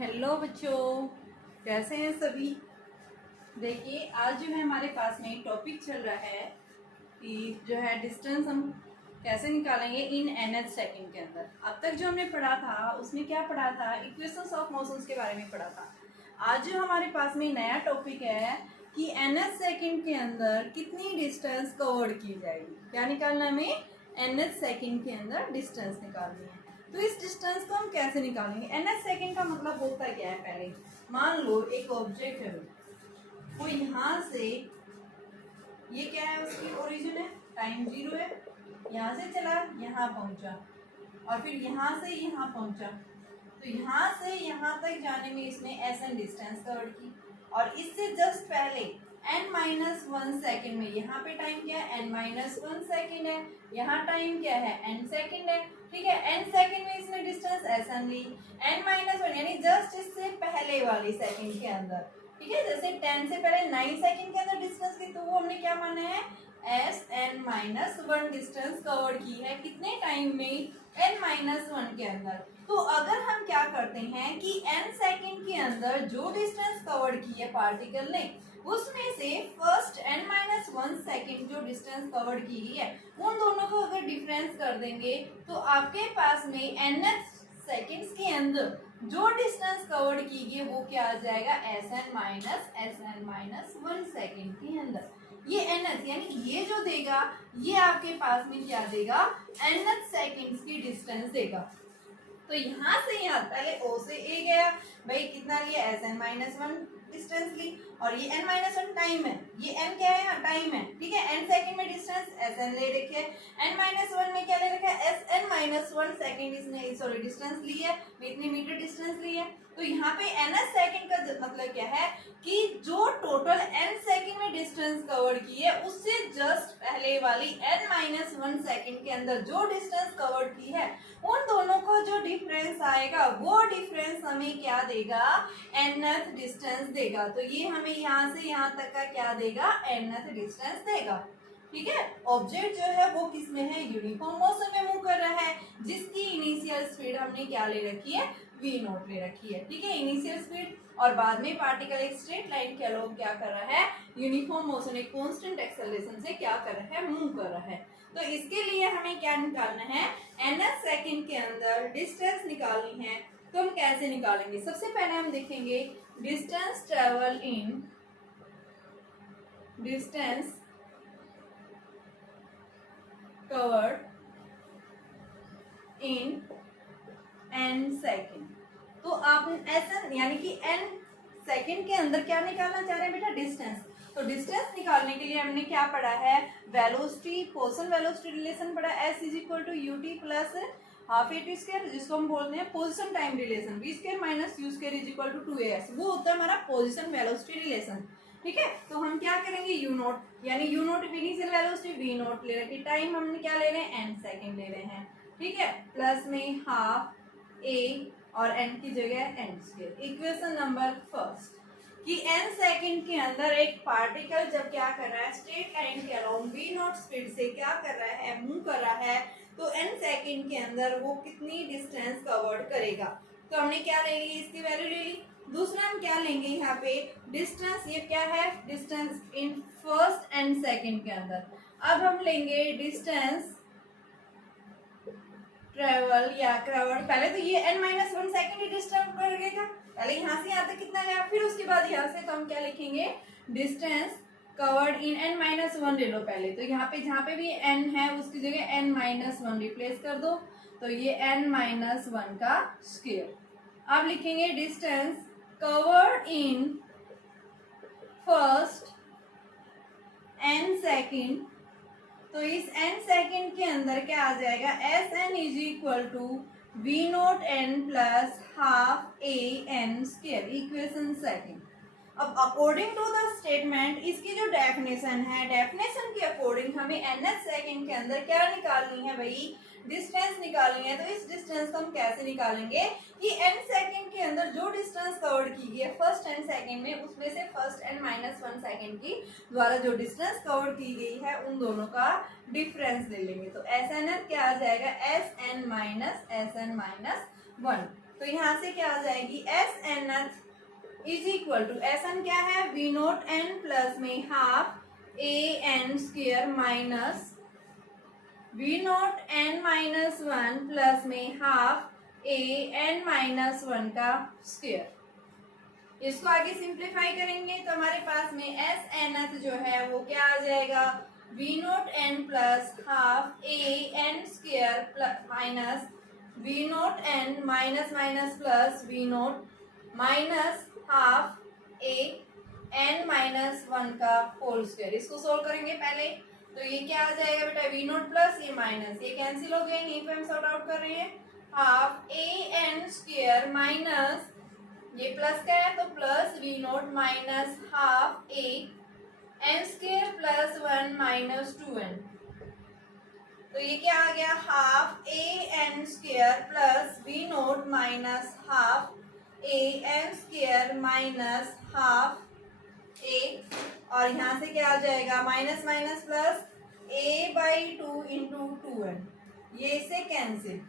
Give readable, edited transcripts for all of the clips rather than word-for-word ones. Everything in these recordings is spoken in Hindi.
हेलो बच्चों, कैसे हैं सभी। देखिए, आज जो है हमारे पास में एक टॉपिक चल रहा है कि जो है डिस्टेंस हम कैसे निकालेंगे इन nth सेकंड के अंदर। अब तक जो हमने पढ़ा था उसमें क्या पढ़ा था, इक्वेशंस ऑफ मोशंस के बारे में पढ़ा था। आज जो हमारे पास में नया टॉपिक है कि nth सेकंड के अंदर कितनी डिस्टेंस कवर की जाएगी। क्या निकालना है हमें, nth सेकंड के अंदर डिस्टेंस निकालनी है। तो इस डिस्टेंस को हम कैसे निकालेंगे। nth सेकंड का मतलब होता क्या है, पहले मान लो एक ऑब्जेक्ट है, वो यहाँ से, ये क्या है, उसकी ओरिजिन है, टाइम 0 है, यहाँ से चला यहाँ पहुंचा और फिर यहाँ से यहाँ पहुंचा। तो यहाँ से यहाँ तक जाने में इसने एन डिस्टेंस कवर की और इससे जस्ट पहले n-1 सेकेंड में यहाँ पे टाइम क्या है, n-1 सेकेंड है, यहाँ टाइम क्या है, n सेकेंड है। ठीक है, n सेकेंड में इसने डिस्टेंस एन ली, n-1 यानी जस्ट इससे पहले वाली सेकेंड के अंदर। ठीक है, जैसे 10 से पहले 9 सेकेंड के अंदर डिस्टेंस की, तो वो हमने क्या माना है, n-1 डिस्टेंस कवर की है कितने टाइम में, n-1 के अंदर। तो अगर हम क्या करते हैं कि n सेकेंड के अंदर जो डिस्टेंस कवर की है पार्टिकल ने, उसमें से फर्स्ट n-1 सेकेंड जो डिस्टेंस कवर की गई है, उन दोनों को अगर डिफरेंस कर देंगे तो आपके पास में nth सेकेंड्स के अंदर जो डिस्टेंस कवर की गई वो क्या आ जाएगा, Sn-1 सेकेंड के अंदर। ये nth यानी ये जो देगा ये आपके पास में क्या देगा, nth सेकेंड्स की डिस्टेंस देगा। तो यहाँ से यहाँ पहले O से A गया, भाई कितना लिया, Sn-1 डिस्टेंस ली, और ये n-1 टाइम है, ये n क्या है, टाइम है। ठीक है, n सेकंड में डिस्टेंस Sn ले रखे है, n-1 में क्या ले रखा है, Sn-1 सेकंड इसने सॉरी डिस्टेंस ली है, इतनी मीटर डिस्टेंस ली है। तो यहाँ पे nth सेकंड का मतलब क्या है कि जो टोटल n सेकंड में डिस्टेंस कवर की है उससे जस्ट पहले वाली n-1 सेकंड के अंदर जो डिस्टेंस कवर की है, उन दोनों को जो डिफरेंस आएगा वो डिफरेंस हमें क्या देगा, nth डिस्टेंस देगा। तो ये हमें यहाँ से यहाँ तक का क्या देगा, nth डिस्टेंस देगा। ठीक है, ऑब्जेक्ट जो है वो किस में है, यूनिफॉर्म मोशन में मूव कर रहा है, जिसकी इनिशियल स्पीड हमने क्या ले रखी है, v0 ले रखी है। ठीक है, इनिशियल स्पीड, और बाद में पार्टिकल एक स्ट्रेट लाइन के अलोंग क्या कर रहा है, यूनिफॉर्म मोशन एक कांस्टेंट एक्सेलरेशन से क्या कर रहा है, मूव कर रहा है। तो इसके लिए हमें क्या निकालना है, nth सेकंड के अंदर डिस्टेंस निकालनी है। तो हम कैसे निकालेंगे, सबसे पहले हम देखेंगे distance travel in, distance covered in n second. तो आप ऐसा यानी कि n सेकेंड के अंदर क्या निकालना चाह रहे हैं बेटा, डिस्टेंस। तो डिस्टेंस निकालने के लिए हमने क्या पढ़ा है, वेलोसिटी, पोजीशन वेलोसिटी रिलेशन पढ़ा, s is equal to ut plus half a t square, जिसको हम बोलते हैं position time relation, v square minus u square is equal to 2as, वो होता है हमारा पोजीशन वेलोसिटी रिलेशन। ठीक है, तो हम क्या करेंगे, u नोट, यानी u note initial velocity v note ले रहे हैं, टाइम हमने क्या ले रहे हैं, n सेकेंड ले रहे हैं। ठीक है, प्लस में हाफ a और n की जगह n square. Equation number first कि n सेकंड के अंदर एक पार्टिकल जब क्या कर रहा है, स्ट्रेट लाइन के अलोंग v नॉट स्पीड से क्या कर रहा है, मूव कर रहा है, तो n सेकंड के अंदर वो कितनी डिस्टेंस कवर्ड करेगा। तो हमने क्या ले ली, इसकी वैल्यू ले ली। दूसरा हम क्या लेंगे यहाँ पे, डिस्टेंस, ये क्या है, distance in first and second के अंदर। अब हम लेंगे डिस्टेंस ट्रेवल या कवर्ड, पहले तो ये n-1 सेकंड ही डिस्टेंस कर गया, पहले यहाँ से यहाँ तक कितना गया, फिर उसके बाद यहाँ से तो हम क्या लिखेंगे, डिस्टेंस कवर्ड इन n-1 ले लो पहले। तो यहाँ पे जहाँ पे भी n है उसकी जगह n-1 रिप्लेस कर दो, तो ये n-1 का स्क्वायर। अब लिखेंगे distance covered in first n second, तो इस n सेकेंड के अंदर क्या आ जाएगा, Sn is equal to v naught n plus half a n square. Equation second. अब अकॉर्डिंग टू द स्टेटमेंट इसकी जो डेफिनेशन है, डेफिनेशन के अकॉर्डिंग हमें nth सेकेंड के अंदर क्या निकालनी है भाई, डिस्टेंस निकालनी है। तो इस डिस्टेंस को हम कैसे निकालेंगे कि n सेकेंड के अंदर जो डिस्टेंस कवर की गई है फर्स्ट n सेकेंड में, उसमें से फर्स्ट n-1 सेकेंड की द्वारा जो डिस्टेंस कवर की गई है उन दोनों का डिफरेंस ले लेंगे। तो Sn क्या आ जाएगा, Sn-1। तो यहाँ से क्या आ जाएगी s n is equal to s n क्या है वी नोट एन प्लस में half a n square minus v naught n minus one plus में half a n minus one का स्क्वायर। इसको आगे सिंप्लीफाई करेंगे तो हमारे पास में एस एन जो है वो क्या आ जाएगा v naught n plus half a n square plus minus v naught n minus minus plus v naught minus half a n minus one का होल स्क्वायर। इसको सोल्व करेंगे पहले तो ये क्या आ जाएगा बेटा वी नोट प्लस ये माइनस ये कैंसिल हो गए यहीं पे हम सॉर्ट आउट कर रहे हैं half a n square minus ये प्लस का है तो plus v naught minus half a n square plus one minus two n. तो ये क्या आ गया half a n square plus v naught minus half a n square minus half a और यहाँ से क्या आ जाएगा minus minus plus a by two into two n ये इससे कैंसिल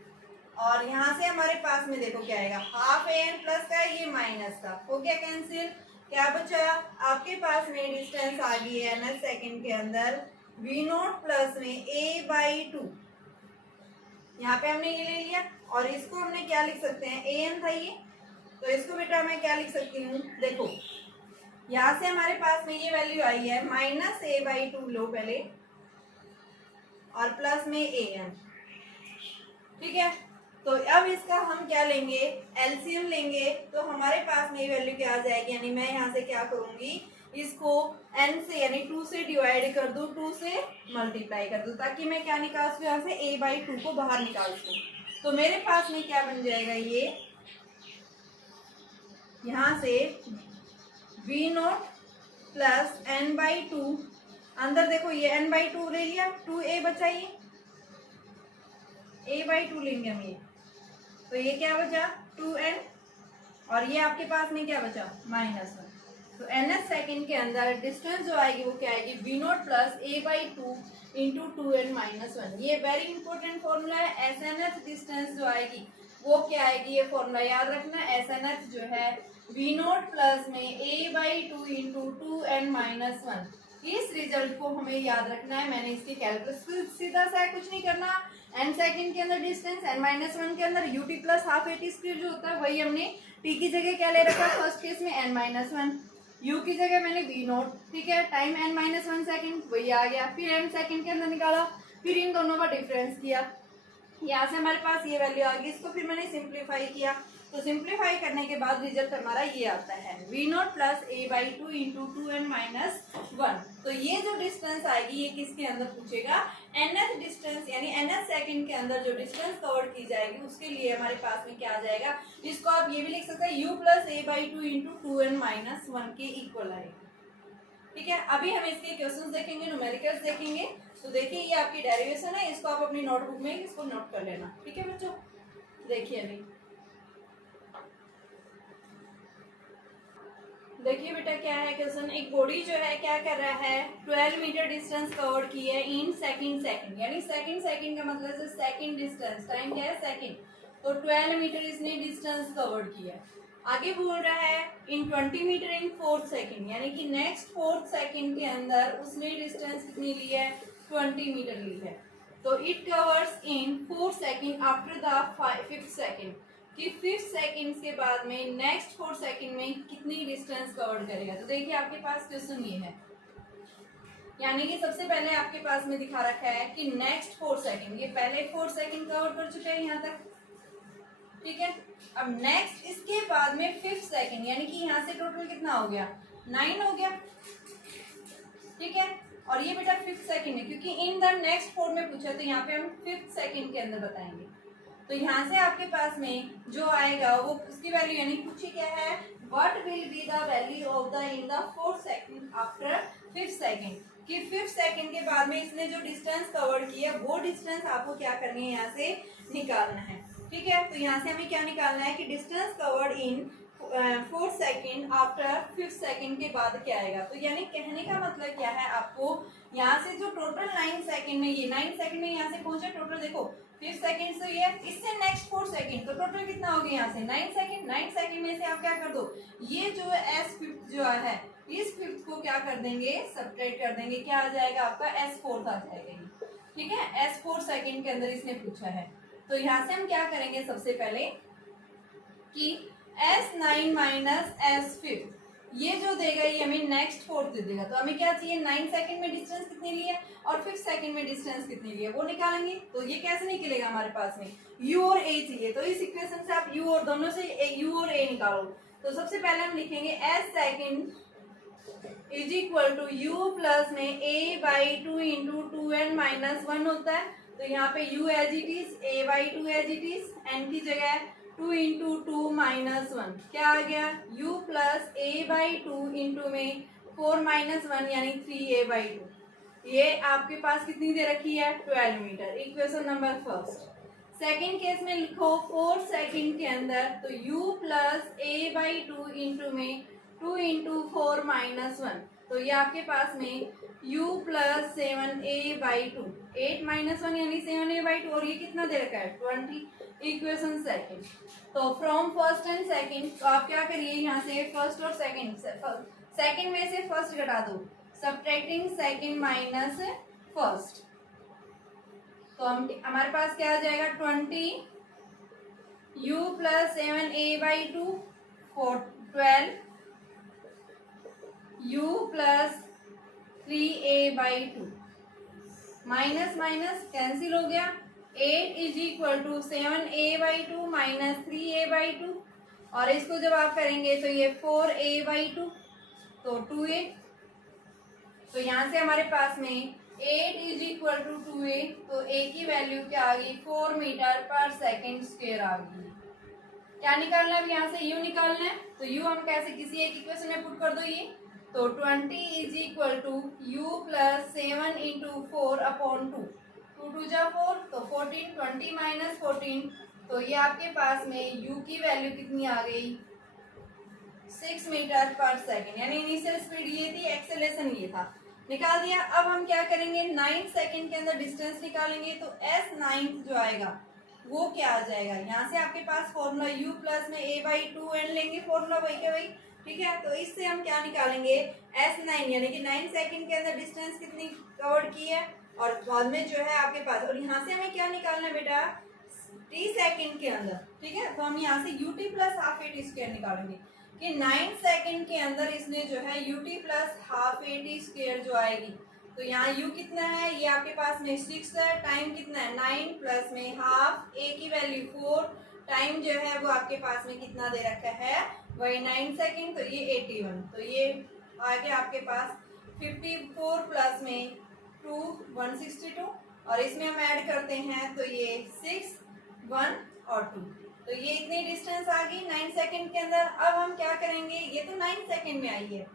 और यहाँ से हमारे पास में देखो क्या आएगा हाफ ए एन प्लस का ये माइनस का हो गया कैंसिल। क्या बचा आपके पास में डिस्टेंस आ गई है एन सेकेंड के अंदर वी नोट प्लस में ए बाई टू यहाँ पे हमने ये ले लिया और इसको हमने क्या लिख सकते हैं ए एन था ये तो इसको बेटा मैं क्या लिख सकती हूँ देखो यहाँ से हमारे पास में ये वैल्यू आई है minus A by to low पहले और प्लस में ए एन ठीक है। तो अब इसका हम क्या लेंगे एलसीएम लेंगे तो हमारे पास में ये वैल्यू क्या आ जाएगी यानी मैं यहाँ से क्या करूंगी इसको n से यानी 2 से डिवाइड कर दूं 2 से मल्टीप्लाई कर दूं ताकि मैं क्या निकाल सकूं यहाँ से a बाई 2 को बाहर निकाल सकूं। तो मेरे पास में क्या बन जाएगा ये यहाँ से v note plus n by 2 अंदर देखो ये n बाई 2 ले लिया 2a बचा ये a बाई 2 लेंगे हम ये तो ये क्या बचा 2n और ये आपके पास में क्या बचा माइनस वन। तो एन सेकेंड के अंदर डिस्टेंस जो आएगी वो क्या आएगी v naught plus a by two into two n minus one. ये वेरी इंपॉर्टेंट फॉर्मूला है एस एन एच डिस्टेंस जो आएगी वो क्या आएगी ये फॉर्मूला याद रखना एस एन एच जो है वी नोट प्लस में a by two into two n minus one. इस रिजल्ट को हमें याद रखना है। मैंने इसकी कैलकुलेशन सीधा सा कुछ नहीं करना एन सेकेंड के अंदर डिस्टेंस एन माइनस वन के अंदर U T plus half a t square जो होता है वही हमने टी की जगह क्या ले रखा फर्स्ट केस में एन माइनस वन यू की जगह मैंने वी नोट ठीक है time n minus one second वही आ गया फिर एन सेकेंड के अंदर निकाला फिर इन दोनों का डिफरेंस किया यहाँ से हमारे पास ये वैल्यू आ गई। इसको फिर मैंने सिंप्लीफाई किया तो सिंप्लीफाई करने के बाद रिजल्ट हमारा ये आता है v naught plus a by two into two n minus one. तो ये जो डिस्टेंस आएगी ये किसके अंदर पूछेगा nth डिस्टेंस यानी nth सेकंड के अंदर जो डिस्टेंस कवर की जाएगी उसके लिए हमारे पास में क्या आ जाएगा। इसको आप ये भी लिख सकते हैं u plus a by two into two n minus one के इक्वल आएगा। ठीक है अभी हम इसके क्वेश्चन देखेंगे न्यूमेरिकल्स देखेंगे। तो देखिए ये आपकी डेरिवेशन है इसको आप अपनी नोटबुक में इसको नोट कर लेना। ठीक है बच्चों देखिए अभी देखिए बेटा क्या है क्वेश्चन एक बॉडी जो है क्या कर रहा है 12 मीटर डिस्टेंस कवर की है इन सेकंड यानी सेकंड का मतलब है सेकंड डिस्टेंस टाइम क्या है सेकंड तो 12 मीटर इसने डिस्टेंस कवर किया। आगे बोल रहा है इन 20 मीटर इन 4 सेकंड यानी कि नेक्स्ट 4 सेकंड के अंदर उसने डिस्टेंस कितनी ली है 20 मीटर ली है। तो it covers in 4 second after the 5th second कि 5th सेकंड के बाद में नेक्स्ट 4 सेकंड में कितनी डिस्टेंस कवर करेगा। तो देखिए आपके पास क्वेश्चन ये है यानी कि सबसे पहले आपके पास में दिखा रखा है कि नेक्स्ट 4 सेकंड ये पहले 4 सेकंड कवर कर चुके हैं यहाँ तक ठीक है। अब नेक्स्ट इसके बाद में 5th सेकंड यानी कि यहाँ से टोटल कितना हो गया 9 हो गया ठीक है। और ये बेटा 5th सेकंड है क्योंकि इन द नेक्स्ट 4 में पूछा तो यहाँ पे हम 5th सेकंड के अंदर बताएंगे। तो यहाँ से आपके पास में जो आएगा वो उसकी वैल्यू यानी पूछी क्या है what will be the value of the in the 4th second after 5th second कि 5th सेकंड के बाद में इसने जो डिस्टेंस कवर की है वो डिस्टेंस आपको क्या करनी है यहाँ से निकालना है। ठीक है तो यहाँ से हमें क्या निकालना है कि distance covered in 4 second after 5 second के बाद क्या आएगा। तो यानी कहने का मतलब क्या है, आपको यहाँ से जो टोटल 9 सेकेंड में, ये 9 सेकेंड में यहाँ से पहुंचे टोटल, देखो 5 सेकेंड से ये, इससे नेक्स्ट 4 सेकेंड, तो टोटल कितना हो गया यहाँ से 9 सेकेंड। 9 सेकेंड में से आप क्या कर दो, ये जो एस फिफ्थ जो है, इस फिफ्थ को क्या कर देंगे, सब्ट्रैक्ट कर देंगे, क्या आ जाएगा आपका एस फोर्थ आ जाएगा ये, ठीक है। एस 4 सेकेंड के अंदर इसने पूछा है। तो यहाँ से हम क्या करेंगे, सबसे पहले कि S9 माइनस S5 ये जो देगा ये हमें नेक्स्ट फोर्थ दे देगा। तो हमें क्या चाहिए, 9 सेकंड में डिस्टेंस कितनी ली है और 5 सेकंड में डिस्टेंस कितनी ली है वो निकालेंगे। तो ये कैसे निकलेगा, हमारे पास में U और A चाहिए, तो इस इक्वेशन से आप U और दोनों से U और A निकालो। तो सबसे पहले हम लिखेंगे S second is equal to U plus में A/2 इंटू 2n माइनस 1 होता है। तो यहाँ पे U as it is, A/2 as it is, n की जगह 2 इंटू 2 माइनस 1 क्या आ गया, U प्लस A/2 इंटू में 4 माइनस 1 यानी 3A/2। ये आपके पास कितनी दे रखी है, 12 metre. Equation number first. Second case में लिखो 4 सेकेंड के अंदर, तो U प्लस A/2 इंटू में 2 इंटू 4 माइनस 1, तो ये आपके पास में U प्लस 7A/2, 8 माइनस 1 यानी 7A/2, और ये कितना दे रखा है 20। Equation second. तो फ्रॉम फर्स्ट एंड सेकंड, तो आप क्या करिए यहाँ से फर्स्ट और सेकंड, सेकंड में से फर्स्ट घटा दो, सब्ट्रैक्टिंग सेकंड माइनस फर्स्ट, तो हम हमारे पास क्या आ जाएगा 20 U plus 7A/2 12 U plus 3A/2 minus minus cancel हो गया। 8 is equal to 7A/2 minus 3A/2, और इसको जब आप करेंगे तो ये 4A/2, तो 2A। तो यहाँ से हमारे पास में 8 इज इक्वल टू 2A, तो A की वैल्यू क्या आ गई, 4 मीटर पर सेकेंड स्क्वायर आ गई। क्या निकालना है, यहाँ से U निकालना है। तो U हम कैसे, किसी एक इक्वेशन में पुट कर दो ये, तो 20 is equal to U plus 7 into 4 upon 2, 2 2 जा 4, तो 14, 20 माइनस 14, तो ये आपके पास में U की वैल्यू कितनी आ गई 6 मीटर पर सेकेंड, यानी इनिशियल स्पीड ये थी, एक्सेलरेशन ये था, निकाल दिया। अब हम क्या करेंगे, 9 सेकेंड के अंदर डिस्टेंस निकालेंगे। तो S9 जो आएगा वो क्या आ जाएगा, यहाँ से आपके पास फॉर्मूला U प्लस में A/2n लेंगे, फॉर्मूला वही का वही, ठीक है। तो इससे हम क्या निकालेंगे, S9 यानी कि 9 सेकेंड के अंदर डिस्टेंस कितनी कवर की है, और बाद में जो है आपके पास, और यहाँ से हमें क्या निकालना है बेटा, T सेकेंड के अंदर, ठीक है। तो हम यहाँ से UT plus half AT square निकालेंगे कि 9 सेकेंड के अंदर इसने जो है UT plus half AT square जो आएगी। तो यहाँ U कितना है, ये आपके पास में 6 है, टाइम कितना है 9 प्लस में हाफ, A की वैल्यू 4, टाइम जो है वो आपके पास में कितना दे रखा है, वही 9 सेकेंड, तो ये 81। तो ये आगे आपके पास 54 प्लस में 2 162, और इसमें हम ऐड करते हैं तो ये 6 1 और 2, तो ये इतनी डिस्टेंस आ गई 9 सेकेंड के अंदर। अब हम क्या करेंगे, ये तो 9 सेकेंड में आई है,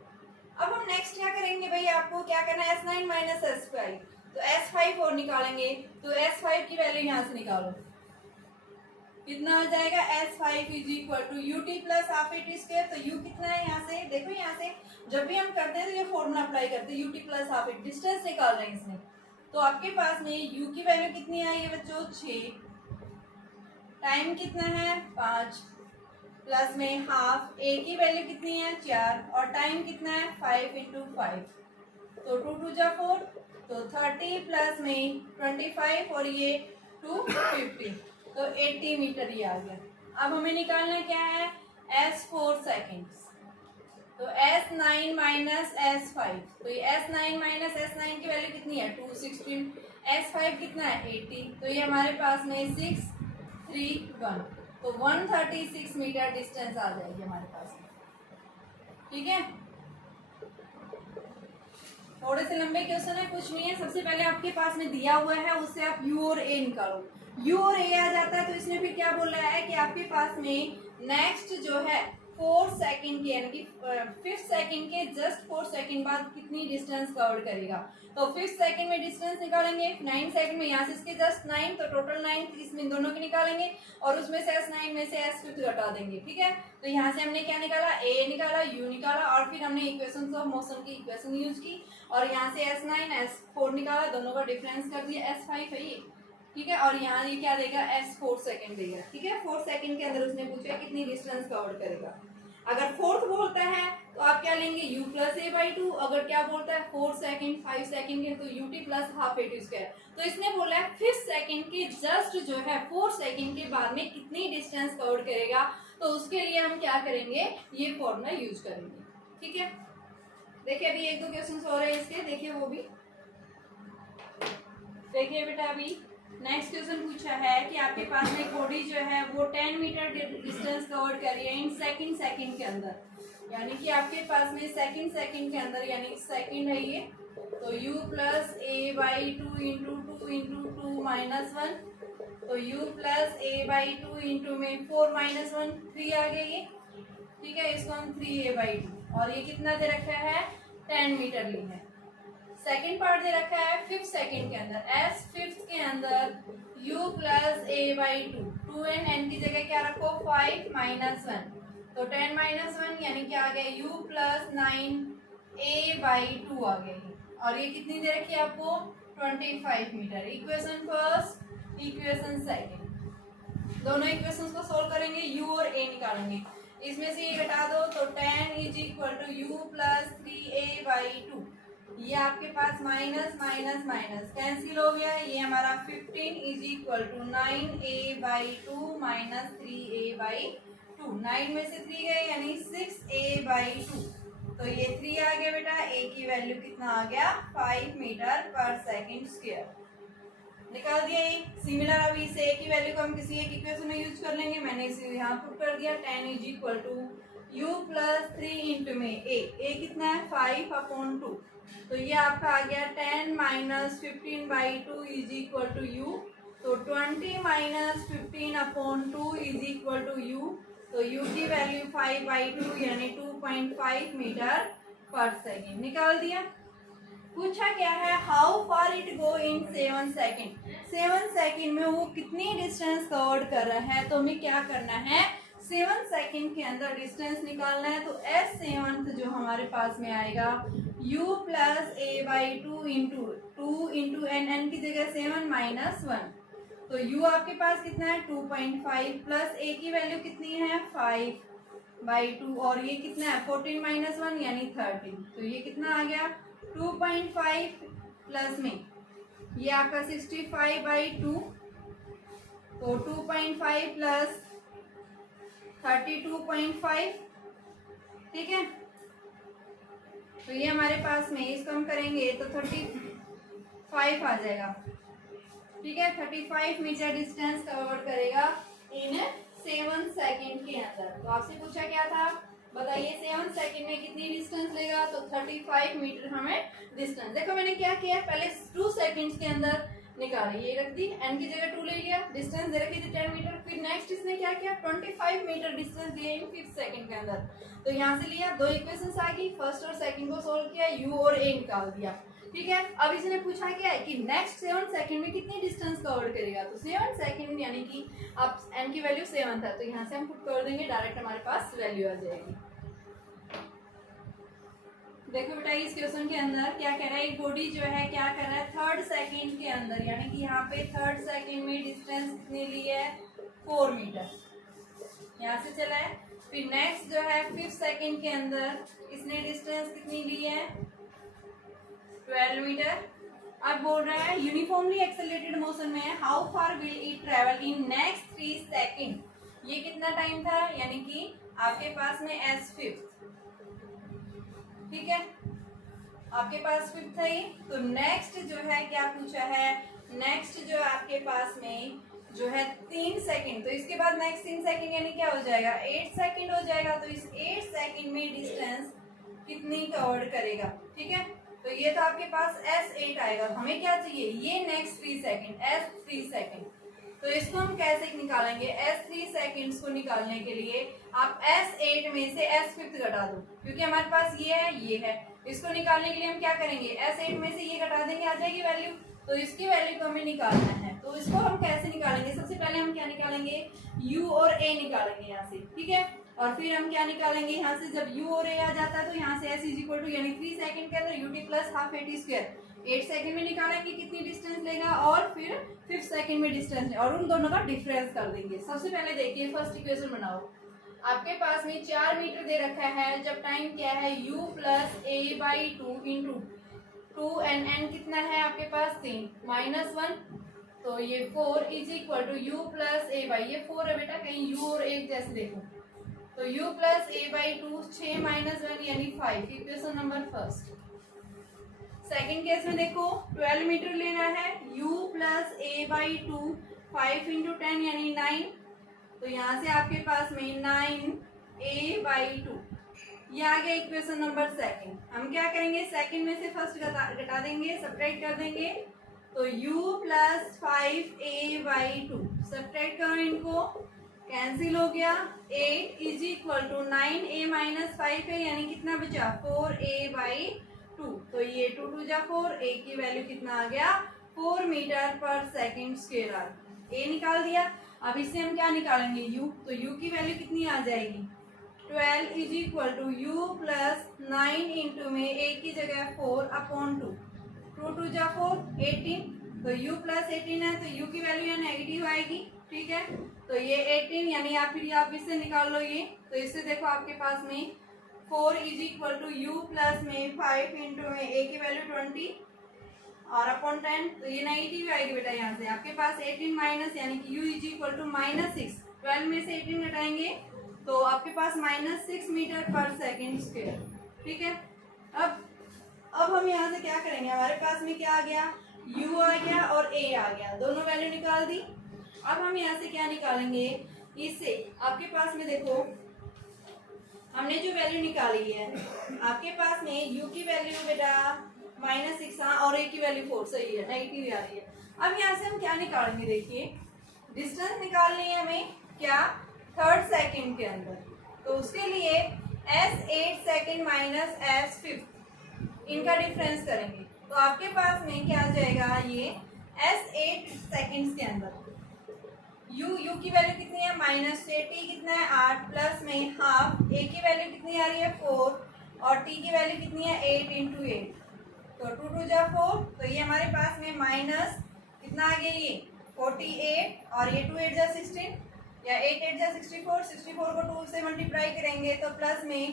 अब हम नेक्स्ट क्या करेंगे भाई, आपको क्या करना है S9 माइनस S5, तो S5 और निकालेंगे। तो S5 की वैल्यू यहाँ से निकालो, कितना आ जाएगा, S5 is equal to UT plus half AT square. तो U कितना है, यहाँ से देखो, यहाँ से जब भी हम करते हैं तो ये फॉर्मूला अप्लाई करते हैं, UT plus half AT, distance निकाल रहे हैं इसमें। तो आपके पास में U की वैल्यू कितनी आई है बच्चों 6, टाइम कितना है 5, प्लस में हाफ, A की वैल्यू कितनी है 4, और टाइम कितना है 5 इंटू 5, तो 2 2 जा 4, तो 30 प्लस में 25, और ये 250, तो 80 मीटर ये आ गया। अब हमें निकालना क्या है, S4 सेकेंड्स, तो S9 माइनस S5, तो ये S9 माइनस S9 की वैल्यू कितनी है 216, S5 कितना है 80, तो ये हमारे पास में 6 3 1, तो 136 मीटर डिस्टेंस आ जाएगी हमारे पास में, ठीक है। थोड़े से लंबे क्वेश्चन है, कुछ नहीं है। सबसे पहले आपके पास में दिया हुआ है, उससे आप U और A निकालो। U और A आ जाता है तो इसने फिर क्या बोल रहा है कि आपके पास में नेक्स्ट जो है 4 सेकंड के यानी कि 5 सेकंड के जस्ट 4 सेकंड बाद कितनी डिस्टेंस कवर करेगा। तो 5 सेकंड में डिस्टेंस निकालेंगे, 9 सेकंड में यहाँ से इसके जस्ट 9, तो टोटल 9 इसमें दोनों की निकालेंगे और उसमें से S9 में से S5 घटा देंगे। ठीक है, तो यहाँ से हमने क्या निकाला, A निकाला, U निकाला और फिर हमने इक्वेशन ऑफ मोशन की इक्वेशन यूज की और यहाँ से S9 S4 निकाला, दोनों का डिफरेंस कर दिया, S5 है ये। ठीक है, और यहाँ ये क्या देगा, S4 सेकंड देगा। ठीक है, 4 सेकंड के अंदर उसने पूछा कितनी डिस्टेंस कवर करेगा। अगर फोर्थ बोलता है तो आप क्या लेंगे, u plus a by to. अगर क्या बोलता है 4 सेकंड 5 सेकंड के, तो ut plus half a two square. तो इसने बोला है 5 सेकंड के जस्ट जो है 4 सेकंड के बाद में कितनी डिस्टेंस कवर करेगा, तो उसके लिए हम क्या करेंगे, ये फॉर्मूला यूज करेंगे। ठीक है, देखिए अभी 1-2 क्वेश्चन हो रहे हैं इसके, देखिए वो भी देखिए बेटा। अभी नेक्स्ट क्वेश्चन पूछा है कि आपके पास में बॉडी जो है वो 10 मीटर डिस्टेंस कवर कर रही है इन सेकंड के अंदर, यानी कि आपके पास में सेकंड के अंदर, यानी सेकंड है ये, तो u plus a by two into to into to minus 1, तो u plus a by two into में 4 माइनस 1 3 आ गया ये। ठीक है, इसको हम 3a बाई टू, और ये कितना दे रखा है, 10 मीटर ली है। सेकेंड पार्ट दे रखा है 5 सेकंड के अंदर, S5 के अंदर u plus a by to, 2n n की जगह क्या रखो 5 माइनस 1, तो 10 माइनस 1 यानी क्या आ गया u plus 9a by two आ गई। और ये कितनी दे रखी है आपको 25 metre. Equation first, equation second, दोनों इक्वेशंस को सोल्व करेंगे, u और a निकालेंगे। इसमें से ये घटा दो तो 10 is equal to u plus 3a by two, ये आपके पास माइनस माइनस माइनस कैंसिल हो गया, ये हमारा 15 is equal to 9a by two minus 3a by two, 9 में से 3 गए यानी 6a बाई टू, तो ये 3 आ गया बेटा। a की वैल्यू कितना आ गया, 5 मीटर पर सेकंड स्क्वायर, निकाल दिया ये। सिमिलर अभी इस a की वैल्यू को हम किसी एक इक्वेशन में यूज कर लेंगे, मैंने इसे यहाँ पुट कर दिया, 10 is equal to u plus 3 into में a कितना है 5 अपॉन 2, तो ये आपका आ गया 10 minus 15 by two is equal to u, तो 20 minus 15 upon 2 is equal to u, तो यू की वैल्यू 5 बाई टू यानी 2.5 मीटर पर सेकेंड, निकाल दिया। पूछा क्या है, how far it go in 7 second, 7 second में वो कितनी डिस्टेंस कवर कर रहा है। तो हमें क्या करना है, 7 सेकेंड के अंदर डिस्टेंस निकालना है, तो S7 जो हमारे पास में आएगा u plus a by two into n की जगह 7 माइनस 1, तो u आपके पास कितना है 2.5 प्लस a की वैल्यू कितनी है 5 बाई टू, और ये कितना है 14 माइनस 1 यानी 13, तो ये कितना आ गया 2.5 प्लस में ये आपका 65 बाई टू, तो 2.5 प्लस 32.5। ठीक है, तो ये हमारे पास में इसको हम करेंगे तो 35 आ जाएगा। ठीक है, 35 मीटर डिस्टेंस कवर करेगा इन 7 सेकंड के अंदर। तो आपसे पूछा क्या था, बताइए 7 सेकंड में कितनी डिस्टेंस लेगा, तो 35 मीटर हमें डिस्टेंस। देखो मैंने क्या किया, पहले 2 सेकंड्स के अंदर निकाली, ये रख दी, n की जगह 2 ले लिया, डिस्टेंस दे रखी थी 10 मीटर। फिर नेक्स्ट इसने क्या किया 25 मीटर डिस्टेंस दिया इन 5 सेकंड के अंदर, तो यहाँ से लिया, 2 इक्वेशंस आ गई, फर्स्ट और सेकंड को सोल्व किया, u और a निकाल दिया। ठीक है, अब इसने पूछा क्या है कि नेक्स्ट 7 सेकंड में कितनी डिस्टेंस कवर करेगा, तो 7 सेकंड यानी कि अब n की वैल्यू 7 था, तो यहाँ से हम पुट कर देंगे, डायरेक्ट हमारे पास वैल्यू आ जाएगी। देखो बेटा इस क्वेश्चन के अंदर क्या कह रहा है, एक बॉडी जो है क्या कर रहा है 3rd सेकंड के अंदर, यानी कि यहाँ पे 3rd सेकंड में डिस्टेंस कितनी ली है 4 मीटर, यहाँ से चला है। फिर नेक्स्ट जो है 5th सेकंड के अंदर इसने डिस्टेंस कितनी ली है 12 मीटर। अब बोल रहा है यूनिफॉर्मली एक्सेलरेटेड मोशन में है, how far will it travel in next 3 second, ये कितना टाइम था, यानी कि आपके पास में S5। ठीक है, आपके पास 5th है, तो नेक्स्ट जो है क्या पूछा है, नेक्स्ट जो आपके पास में जो है 3 सेकंड, तो इसके बाद नेक्स्ट 3 सेकंड यानी क्या हो जाएगा 8 सेकंड हो जाएगा, तो इस 8 सेकंड में डिस्टेंस कितनी कवर करेगा। ठीक है, तो ये तो आपके पास S8 आएगा, हमें क्या चाहिए ये नेक्स्ट 3 सेकंड S3 सेकंड, तो इसको हम कैसे निकालेंगे, S3 सेकंड्स को निकालने के लिए आप S8 में से S5 घटा दो, क्योंकि हमारे पास ये है। इसको निकालने के लिए हम क्या करेंगे, S8 में से ये घटा देंगे, आ जाएगी वैल्यू। तो इसकी वैल्यू को हमें निकालना है, तो इसको हम कैसे निकालेंगे, सबसे पहले हम क्या निकालेंगे, U और A निकालेंगे यहाँ से, ठीक है। और फिर हम क्या निकालेंगे यहाँ से, जब U और A आ जाता है तो यहाँ से S इज इक्वल टू यानी 3 सेकंड के अंदर ut plus half AT square 8 second में निकालेंगे कितनी डिस्टेंस लेगा, और फिर 5 सेकंड में डिस्टेंस, और उन दोनों का डिफरेंस कर देंगे। सबसे पहले देखिए फर्स्ट इक्वेशन बनाओ। आपके पास में 4 मीटर दे रखा है, जब टाइम क्या है u plus a by 2 into 2 and n कितना है आपके पास 3 -1, तो ये 4 is equal to u plus a by, ये 4 है बेटा, कहीं u और 1 जैसे देखो, तो u प्लस a बाई 2 6 -1 यानी 5, equation number first. Second case में देखो 12 मीटर लेना है, u plus a by 2 5 into 10 यानी 9, तो यहाँ से आपके पास में 9a बाई 2, ये आ गया इक्वेशन नंबर सेकंड। हम क्या करेंगे, सेकंड में से फर्स्ट घटा देंगे, सब्ट्रैक्ट कर देंगे, तो u plus 5a by 2, subtract करो इनको, कैंसिल हो गया, 8 is equal to 9a minus 5 है, यानी कितना बचा 4a बाई 2, तो ये 2 2 जा 4, a की वैल्यू कितना आ गया 4 मीटर पर सेकेंड स्क्वायर, a निकाल दिया। अब इससे हम क्या निकालेंगे u, तो u की वैल्यू कितनी आ जाएगी 12 is equal to u plus 9 into में a की जगह 4 अपॉन 2, 2 2 जा 4 18, तो u प्लस 18 है, तो u की वैल्यू यहाँ नेगेटिव आएगी, ठीक है। तो ये 18 यानी आप इससे निकाल लो ये, तो इससे देखो आपके पास में 4 is equal to u plus में 5 इंटू में a की वैल्यू 20 और अपॉन 10, तो ये नेगेटिव आएगी बेटा, यहाँ से आपके पास 18 माइनस यानी कि u इज इक्वल टू -6, 12 में से 18 घटाएंगे तो आपके पास -6 मीटर पर सेकेंड स्क्वायर, ठीक है। अब हम यहाँ से क्या करेंगे, हमारे पास में क्या आ गया u आ गया और a आ गया, दोनों वैल्यू निकाल दी। अब हम यहाँ से क्या निकालेंगे, इससे आपके पास में देखो हमने जो वैल्यू निकाली है, आपके पास में u की वैल्यू बेटा -6 और a की वैल्यू 4, सही है, नेगेटिव आ रही है। अब यहाँ से हम क्या निकालेंगे, देखिए डिस्टेंस निकालनी है हमें क्या 3rd सेकंड के अंदर, तो उसके लिए S8 सेकंड माइनस S5 इनका डिफरेंस करेंगे, तो आपके पास में क्या आ जाएगा, ये S8 सेकंड्स के अंदर u की वैल्यू कितनी है -6, t कितना है 8 प्लस में हाफ, a की वैल्यू कितनी आ रही है 4 और t की वैल्यू कितनी है 8 इंटू 8, तो 2 2 जा 4, तो ये हमारे पास में माइनस कितना आ गया ये 48 और ये 2 8 जा 16 या 8 8 जा 64, 64 को 2 से मल्टीप्लाई करेंगे तो प्लस में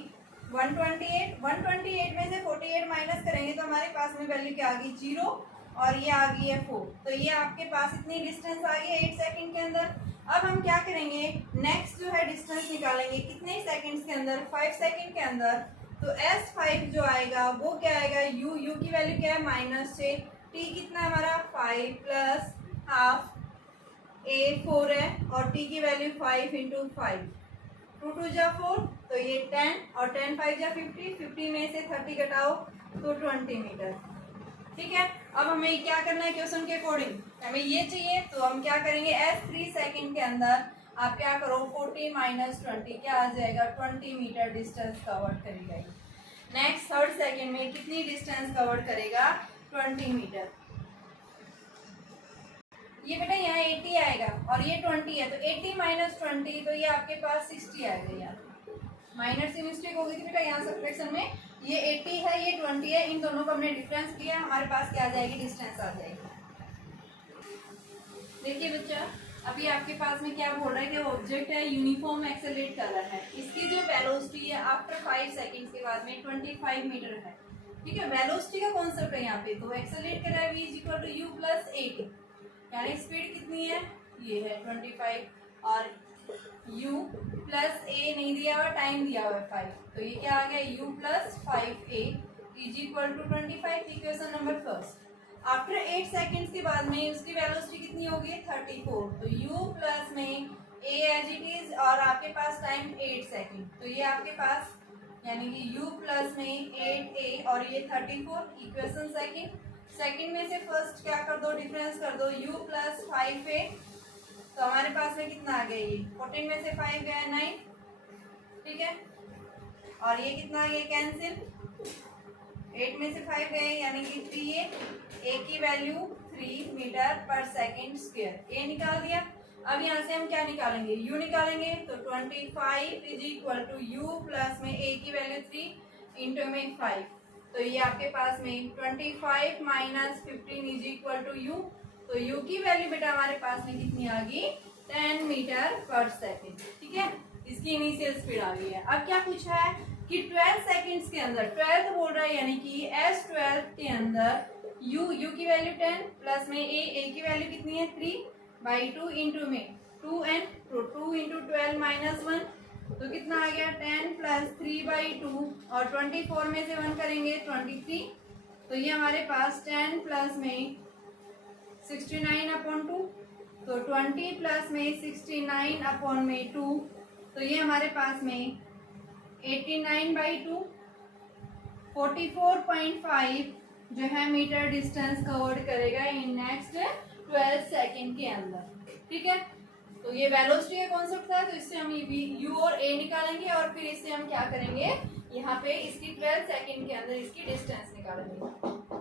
128 में से 48 माइनस करेंगे तो हमारे पास में वैल्यू क्या आ गई 0 और ये आ गई है 4, तो ये आपके पास इतनी डिस्टेंस आ गई है 8 सेकंड के अंदर। अब हम क्या करेंगे, नेक्स्ट जो है डिस्टेंस निकालेंगे कितने सेकंड्स के अंदर 5 सेकंड के अंदर, तो S5 जो आएगा वो क्या आएगा u की वैल्यू क्या है -6, t कितना हमारा 5 प्लस हाफ, a 4 है और t की वैल्यू 5 इंटू 5, 2 2 जा 4, तो ये 10 और 10 5 जा 50, 50 में से 30 घटाओ तो 20 मीटर, ठीक है। अब हमें क्या करना है क्वेश्चन के अकॉर्डिंग, हमें ये चाहिए, तो हम क्या करेंगे S3 सेकंड के अंदर आप क्या करो 40 माइनस 20 क्या आ जाएगा 20 मीटर डिस्टेंस कवर करेगा। नेक्स्ट 3rd सेकंड में कितनी डिस्टेंस कवर करेगा 20 मीटर, ये बेटा यहाँ 80 आएगा और ये 20 है, तो 80 माइनस 20 तो ये आपके पास 60 आएगा, यहाँ माइनर से मिस्टेक हो गई थी बेटा, यहाँ सब्ट्रैक्शन में ये 80 है ये 20 है, इन दोनों को हमने डिफरेंस किया, हमारे पास क्या आ जाएगी डिस्टेंस आ जाएगी। देखिए बच्चा अभी आपके पास में क्या बोल रहा है कि ऑब्जेक्ट है यूनिफॉर्म एक्सेलरेट कर रहा है, इसकी जो वेलोसिटी है आफ्टर 5 सेकंड्स के बाद में 25 मीटर है, ठीक है। वेलोसिटी का कॉन्सेप्ट है यहाँ पे, तो एक्सेलरेट कर रहा है v is equal to u plus 8, यानी स्पीड कितनी है ये है 25 और u प्लस a नहीं दिया हुआ, टाइम दिया हुआ है 5, तो ये क्या आ गया u plus 5a is equal to 25, equation number first. After 8 seconds के बाद में उसकी वेलोसिटी कितनी होगी 34, तो u प्लस में a एज इट इज और आपके पास टाइम 8 सेकंड, तो ये आपके पास यानी कि u प्लस में 8a और ये 34, इक्वेशन सेकंड में से फर्स्ट क्या कर दो डिफरेंस कर दो u प्लस 5a, तो हमारे पास में कितना आ गया ये 14 में से 5 गया 9, और ये कितना आ गया कैंसिल, 8 में से 5 गए यानी कि 3a, a की वैल्यू 3 मीटर पर सेकेंड स्क्वायर, a निकाल दिया। अब यहाँ से हम क्या निकालेंगे, u निकालेंगे। तो 25 is equal to u plus में a की वैल्यू 3 इंटू में 5, तो ये आपके पास में 25 minus 15 is equal to u। तो u की वैल्यू बेटा हमारे पास में कितनी आ गई, 10 मीटर पर सेकेंड। ठीक है, इसकी इनिशियल स्पीड आ गई है। अब क्या पूछा है कि 12 सेकंड्स के अंदर, 12 बोल रहा है यानी कि S12 के अंदर u की वैल्यू 10 प्लस में a की वैल्यू कितनी है 3/2 इंटू में 2n, तो 2 इंटू 12 माइनस 1, तो कितना आ गया 10 प्लस 3/2 और 24 में से 1 करेंगे 23, तो ये हमारे पास 10 प्लस में 69/2, तो 20 प्लस में 69/2, तो ये हमारे पास में 89/2, 44.5 जो है मीटर डिस्टेंस कवर करेगा इन नेक्स्ट 12 सेकेंड के अंदर। ठीक है, तो ये वेलोसिटी का कॉन्सेप्ट था, तो इससे हम u और a निकालेंगे और फिर इससे हम क्या करेंगे, यहाँ पे इसकी 12 सेकेंड के अंदर इसकी डिस्टेंस निकालेंगे।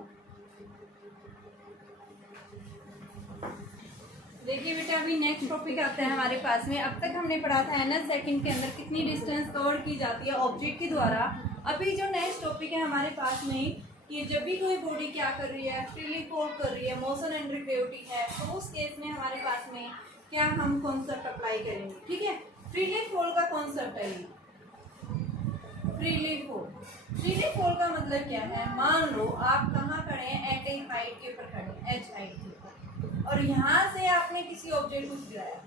देखिए बेटा अभी नेक्स्ट टॉपिक आता है हमारे पास में। अब तक हमने पढ़ा था nth सेकंड के अंदर कितनी डिस्टेंस कवर की जाती है ऑब्जेक्ट के द्वारा। अभी जो नेक्स्ट टॉपिक है हमारे पास में कि जब भी कोई बॉडी क्या कर रही है, फ्रीली फॉल कर रही है, मोशन अंडर ग्रेविटी है, तो उस केस में हमारे पास में क्या हम कॉन्सेप्ट अप्लाई करेंगे। ठीक है, फ्रीली फॉल का कॉन्सेप्ट है ये। फ्रीली फॉल का मतलब क्या है, मान लो आप कहाँ खड़े हैं, एट ए हाइट के ऊपर खड़े हैं, h हाइट के ऊपर, और यहाँ से आपने किसी ऑब्जेक्ट को गिराया,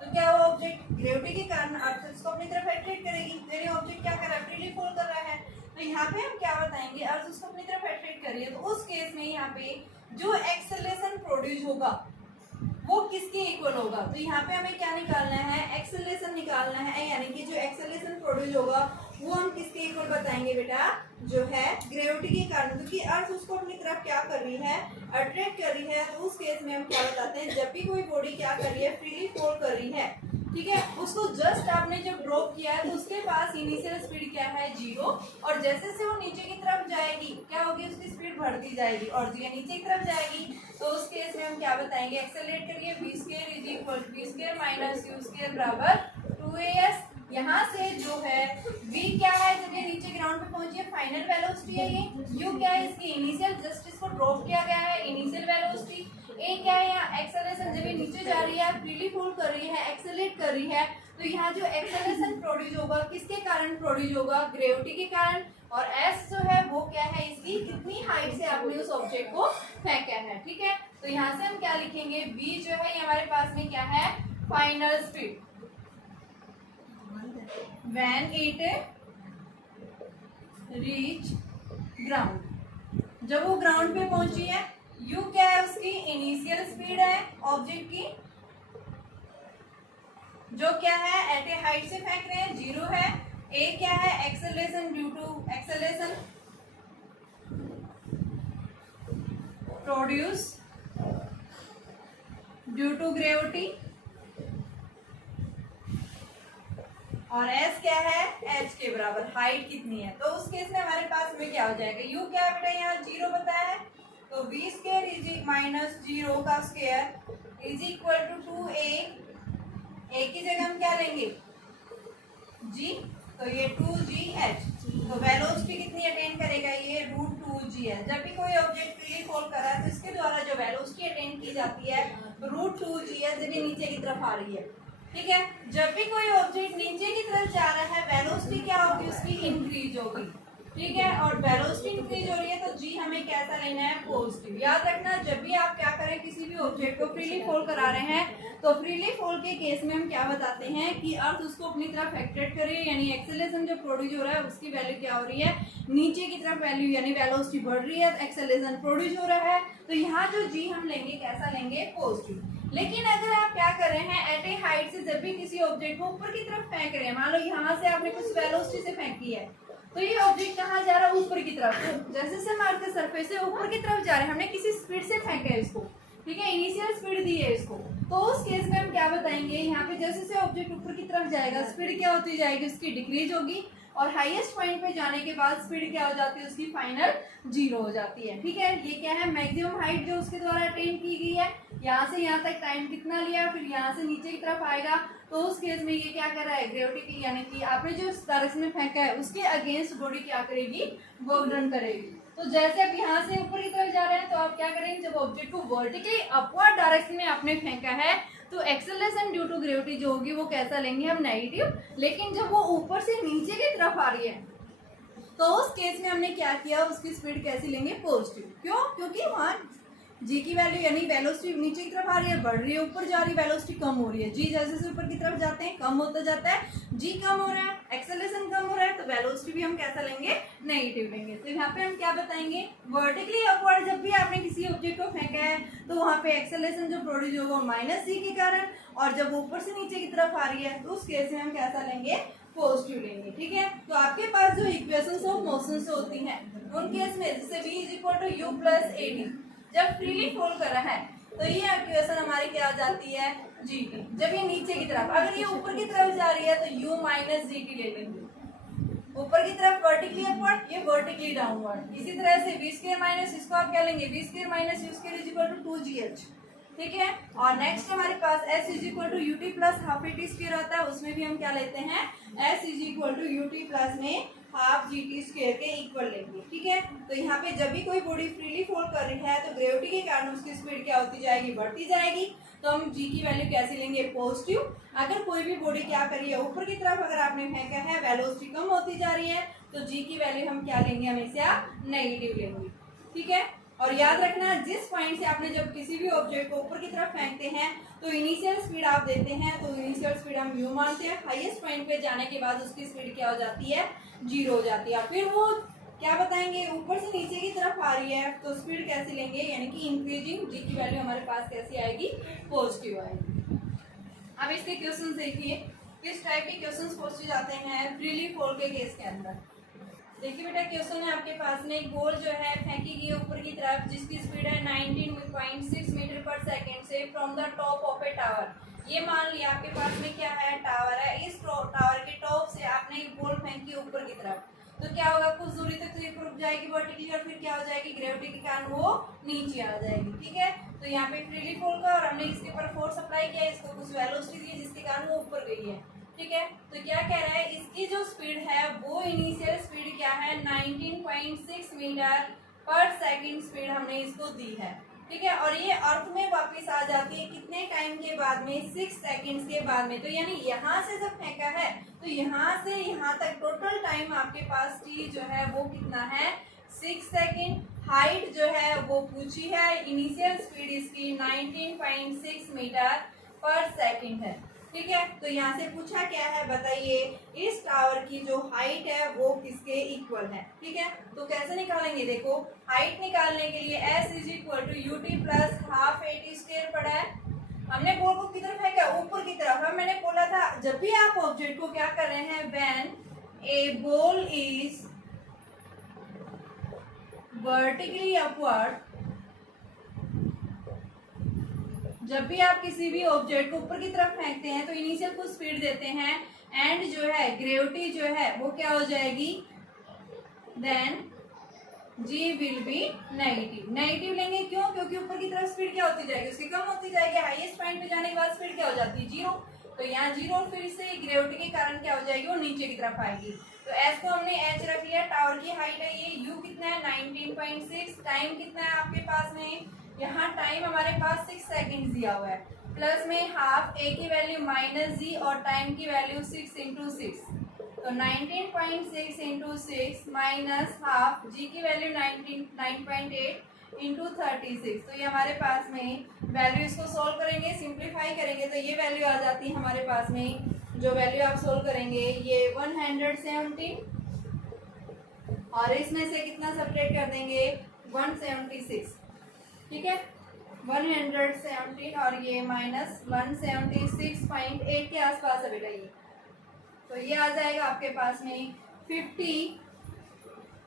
तो क्या वो ऑब्जेक्ट ग्रेविटी के कारण अर्थ उसको अपनी तरफ अट्रैक्ट करेगी। मेरे ऑब्जेक्ट क्या कर रहा है, फ्रीली फॉल कर रहा है, तो यहाँ पे हम क्या बताएंगे, अर्थ उसको अपनी तरफ अट्रैक्ट कर रही है, तो उस केस में यहाँ पे जो एक्सेलरेशन प्रोड्यूस होगा वो किसके इक्वल होगा। तो यहाँ पे हमें क्या निकालना है, एक्सेलरेशन निकालना है, यानी कि जो एक्सेलरेशन प्रोड्यूस होगा वो हम किसके इक्वल बताएंगे बेटा, जो है ग्रेविटी के कारण, क्योंकि अर्थ उसको अपनी तरफ क्या कर रही है, अट्रैक्ट कर रही है। तो उस केस में हम क्या बताते हैं, जब भी कोई बॉडी क्या कर रही है, फ्रीली फॉल कर रही है, ठीक है, उसको जस्ट आपने जब ड्रॉप किया है तो उसके पास इनिशियल स्पीड क्या है 0, और जैसे से वो नीचे की तरफ जाएगी क्या होगी, उसकी स्पीड बढ़ती जाएगी, और जब नीचे की तरफ जाएगी तो उस केस में हम क्या बताएंगे, एक्सेलरेट करिए v² is equal to v² minus u² बराबर 2as। यहाँ से जो है v क्या है, जब ये नीचे ग्राउंड पे पहुंची है फाइनल वेलोसिटी है, ये u क्या है, इसकी इनिशियल, जस्ट इसको ड्रॉप किया गया है, इनिशियल वेलोसिटी। a क्या है, यहाँ एक्सेलरेशन, जब ये नीचे जा रही है, फ्रीली फॉल कर रही है, एक्सेलरेट कर रही है, तो यहाँ जो एक्सेलरेशन प्रोड्यूस होगा किसके कारण प्रोड्यूस होगा, ग्रेविटी के कारण। और s जो है वो क्या है, इसकी कितनी हाइट से आपने उस ऑब्जेक्ट को फेंका है। ठीक है, तो यहाँ से हम क्या लिखेंगे, v जो है ये हमारे पास में क्या है, final speed when it reach ground, जब वो ग्राउंड पे पहुंची है। u क्या है, उसकी इनिशियल स्पीड है ऑब्जेक्ट की, जो क्या है एट ए हाइट से फेंक रहे हैं 0 है। a क्या है, acceleration due to acceleration produce due to gravity, और s क्या है, h के बराबर, हाइट कितनी है। तो उस केस में हमारे पास में क्या हो जाएगा, u क्या है बेटा, यहाँ 0 बताया है, तो v² इज माइनस 0 का square is equal to 2a, a की जगह हम क्या लेंगे g, तो ये 2gh, तो वेलोसिटी कितनी अटेन करेगा, ये √2g है। जब भी कोई ऑब्जेक्ट फ्रीली फॉल कर रहा है तो इसके द्वारा जो वेलोसिटी अटेन की जाती है √2g है, जब ये नीचे की तरफ आ रही है। ठीक है, जब भी कोई ऑब्जेक्ट नीचे की तरफ जा रहा है वेलोसिटी क्या होगी, उसकी इंक्रीज होगी। ठीक है, और वेलोसिटी इंक्रीज हो रही है तो जी हमें कैसा लेना है, पॉजिटिव। याद रखना, जब भी आप क्या करें, किसी भी ऑब्जेक्ट को फ्रीली फॉल करा रहे हैं तो फ्रीली फॉल के केस में हम क्या बताते हैं कि अर्थ उसको अपनी तरफ अट्रैक्ट कर रही है, यानी एक्सेलरेशन जो प्रोड्यूस हो रहा है उसकी वैल्यू क्या हो रही है, नीचे की तरफ वैल्यू यानी वेलोसिटी बढ़ रही है, एक्सेलरेशन प्रोड्यूस हो रहा है, तो यहाँ जो जी हम लेंगे कैसा लेंगे, पॉजिटिव। लेकिन अगर आप क्या कर रहे हैं, एट ए हाइट से जब भी किसी ऑब्जेक्ट को ऊपर की तरफ फेंक रहे हैं, मान लो यहाँ से आपने कुछ वेलोसिटी से फेंकी है, तो ये ऑब्जेक्ट कहाँ जा रहा है, ऊपर की तरफ। तो जैसे से हम अर्थ के सरफेस से ऊपर की तरफ जा रहे हैं, हमने किसी स्पीड से फेंका है इसको, ठीक है, इनिशियल स्पीड दी है इसको, तो उस केस में हम क्या बताएंगे, यहाँ पे जैसे जैसे ऑब्जेक्ट ऊपर की तरफ जाएगा स्पीड क्या होती जाएगी, उसकी डिक्रीज होगी, और हाईएस्ट पॉइंट पे जाने के बाद स्पीड क्या हो जाती है, उसकी फाइनल 0 हो जाती है। ठीक है, ये क्या है, मैक्सिमम हाइट जो उसके द्वारा अटेन की गई है, यहाँ से यहाँ तक टाइम कितना लिया, फिर यहाँ से नीचे की तरफ आएगा, तो उस केस में ये क्या कर रहा है, ग्रेविटी की यानी कि आपने जो डायरेक्शन में फेंका है उसके अगेंस्ट बॉडी क्या करेगी, वर्क डन करेगी। तो जैसे अब यहाँ से ऊपर की तरफ जा रहे हैं तो आप क्या करेंगे, जब ऑब्जेक्ट को वर्टिकली अपवर्ड डायरेक्शन में आपने फेंका है तो एक्सेलरेशन ड्यू टू ग्रेविटी जो होगी वो कैसा लेंगे हम, नेगेटिव। लेकिन जब वो ऊपर से नीचे की तरफ आ रही है तो उस केस में हमने क्या किया, उसकी स्पीड कैसी लेंगे, पॉजिटिव। क्यों, क्योंकि वहां जी की वैल्यू यानी वेलोसिटी नीचे की तरफ आ रही है, बढ़ रही है, ऊपर जा रही है, वेलोसिटी कम हो रही है, जी जैसे जैसे ऊपर की तरफ जाते हैं कम होता जाता है, जी कम हो रहा है, एक्सेलरेशन कम हो रहा है, तो वेलोसिटी भी हम कैसा लेंगे, नेगेटिव लेंगे। तो यहाँ पे हम क्या बताएंगे, वर्टिकली अपवर्ड जब भी आपने किसी ऑब्जेक्ट को फेंका है तो वहाँ पे एक्सेलरेशन जो प्रोड्यूस होगा माइनस जी के कारण, और जब ऊपर से नीचे की तरफ आ रही है तो उस केस में हम कैसा लेंगे, पॉजिटिव लेंगे। ठीक है, तो आपके पास जो इक्वेशंस ऑफ मोशन से होती हैं उन केस में जैसे v = u + ad जब फ्रीली फॉल कर रहा है तो ये इक्वेशन हमारी क्या आ जाती है, gt। जब ये नीचे की तरफ, अगर ये ऊपर की तरफ जा रही है तो u - gt ले लेंगे, ऊपर की तरफ वर्टिकली अपवर्ड, ये वर्टिकली डाउनवर्ड। इसी तरह से v² माइनस इसको आप क्या लेंगे, v² माइनस u² = 2gh। ठीक है, और नेक्स्ट हमारे पास s = ut + हाफ at² आता है, उसमें भी हम क्या लेते हैं, s = ut + में हाफ gt² के इक्वल लेंगे। ठीक है, तो यहाँ पे जब भी कोई बॉडी फ्रीली फॉल कर रही है तो ग्रेविटी के कारण उसकी स्पीड क्या होती जाएगी, बढ़ती जाएगी, तो हम g की वैल्यू कैसे लेंगे, पॉजिटिव। अगर कोई भी बॉडी क्या कर रही है, ऊपर की तरफ अगर आपने फेंका है, वेलोसिटी कम होती जा रही है, तो g की वैल्यू हम क्या लेंगे, हमेशा नेगेटिव लेंगे। ठीक है, और याद रखना जिस पॉइंट से आपने जब किसी भी ऑब्जेक्ट को ऊपर की तरफ फेंकते हैं तो इनिशियल स्पीड आप देते हैं, तो इनिशियल स्पीड हम u मानते हैं, हाईएस्ट पॉइंट पे जाने के बाद उसकी स्पीड क्या हो जाती है, 0 हो जाती है। फिर वो क्या बताएंगे, ऊपर से नीचे की तरफ आ रही है तो स्पीड कैसे लेंगे, यानी कि इंक्रीजिंग, जी की वैल्यू हमारे पास कैसी आएगी, पॉजिटिव आएगी। अब इसके क्वेश्चन देखिए, किस टाइप के क्वेश्चन पूछे जाते हैं फ्रीली फॉल के केस के अंदर। देखिए बेटा, क्वेश्चन है आपके पास में, एक बॉल जो है फेंकी गई ऊपर की तरफ जिसकी स्पीड है 19.6 मीटर पर सेकेंड से from the top of A tower. ये मान लिया आपके पास में क्या है, टावर है, इस टावर के टॉप से आपने एक बॉल फेंकी ऊपर की तरफ, तो क्या होगा, कुछ दूरी तक तो ये रुक जाएगी वर्टिकली, और फिर क्या हो जाएगी, ग्रेविटी के कारण वो नीचे आ जाएगी। ठीक है, तो यहाँ पे फ्रीली फॉल का, और हमने इसके ऊपर फोर्स अप्लाई किया, इसको कुछ वेलोसिटी दी जिसके कारण वो ऊपर गई है। ठीक है, तो क्या कह रहा है, इसकी जो स्पीड है वो इनिशियल स्पीड क्या है, 19.6 मीटर पर सेकंड स्पीड हमने इसको दी है। ठीक है, और ये अर्थ में वापस आ जाती है कितने टाइम के बाद में, 6 सेकंड्स के बाद में। तो यानी यहाँ से जब फेंका है तो यहाँ से यहाँ तक टोटल टाइम आपके पास t जो है वो कितना है, 6 सेकंड। हाइट जो है वो पूछी है, इनिशियल स्पीड इसकी 19.6 मीटर पर सेकंड है। ठीक है, तो यहाँ से पूछा क्या है, बताइए इस टावर की जो हाइट है वो किसके इक्वल है। ठीक है, तो कैसे निकालेंगे, देखो हाइट निकालने के लिए s = ut + हाफ at² पड़ा है, हमने बॉल को किधर फेंका, ऊपर की तरफ। अब मैंने बोला था जब भी आप ऑब्जेक्ट को क्या कर रहे हैं, when A ball is vertically upward, जब भी आप किसी भी ऑब्जेक्ट को ऊपर की तरफ फेंकते हैं तो इनिशियल कुछ स्पीड देते हैं, एंड जो है ग्रेविटी जो है वो क्या हो जाएगी, then g will be negative. Negative लेंगे क्यों, क्योंकि ऊपर की तरफ स्पीड क्या होती जाएगी, उसकी कम होती जाएगी, हाईएस्ट पॉइंट पे जाने के बाद स्पीड क्या हो जाती है, 0। तो यहाँ 0, और फिर से ग्रेविटी के कारण क्या हो जाएगी, वो नीचे की तरफ आएगी। तो s को हमने h रख लिया, टावर की हाइट है ये, u कितना है 19.6, टाइम कितना है आपके पास में, यहाँ टाइम हमारे पास 6 सेकंड दिया हुआ है, प्लस में हाफ, a की वैल्यू -g और टाइम की वैल्यू 6 × 6, तो 19.6 × 6 माइनस हाफ, g की वैल्यू 9.8 × 36। तो ये हमारे पास में वैल्यू, इसको सोल्व करेंगे, सिंप्लीफाई करेंगे तो ये वैल्यू आ जाती है हमारे पास में, जो वैल्यू आप सोल्व करेंगे ये 117, और इसमें से कितना सब्ट्रैक्ट कर देंगे, 176। ठीक है, 117 और ये -176.8 के आसपास है बेटा ये, तो ये आ जाएगा आपके पास में 50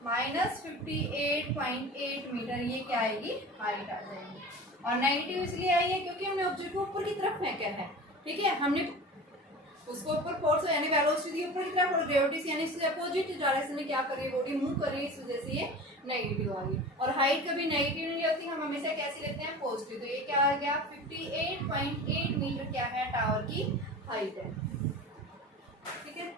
-58.8 मीटर, ये क्या आएगी, हाइट आ जाएगी। और नेगेटिव इसलिए आई है क्योंकि हमने ऑब्जेक्ट को ऊपर की तरफ फेंका है, ठीक है, हमने उसको ऊपर फोर्स यानी वेलोसिटी दी ऊपर की तरफ और ग्रेविटी यानी इससे अपोजिट डायरेक्शन में क्या कर रही है बॉडी मूव कर रही है, इस वजह से ये नेगेटिव आ गई। और हाइट कभी नेगेटिव नहीं होती, हम हमेशा कैसे लेते हैं पॉजिटिव। तो ये क्या आ गया 58.8 मीटर क्या है टावर की हाइट है, ठीक है।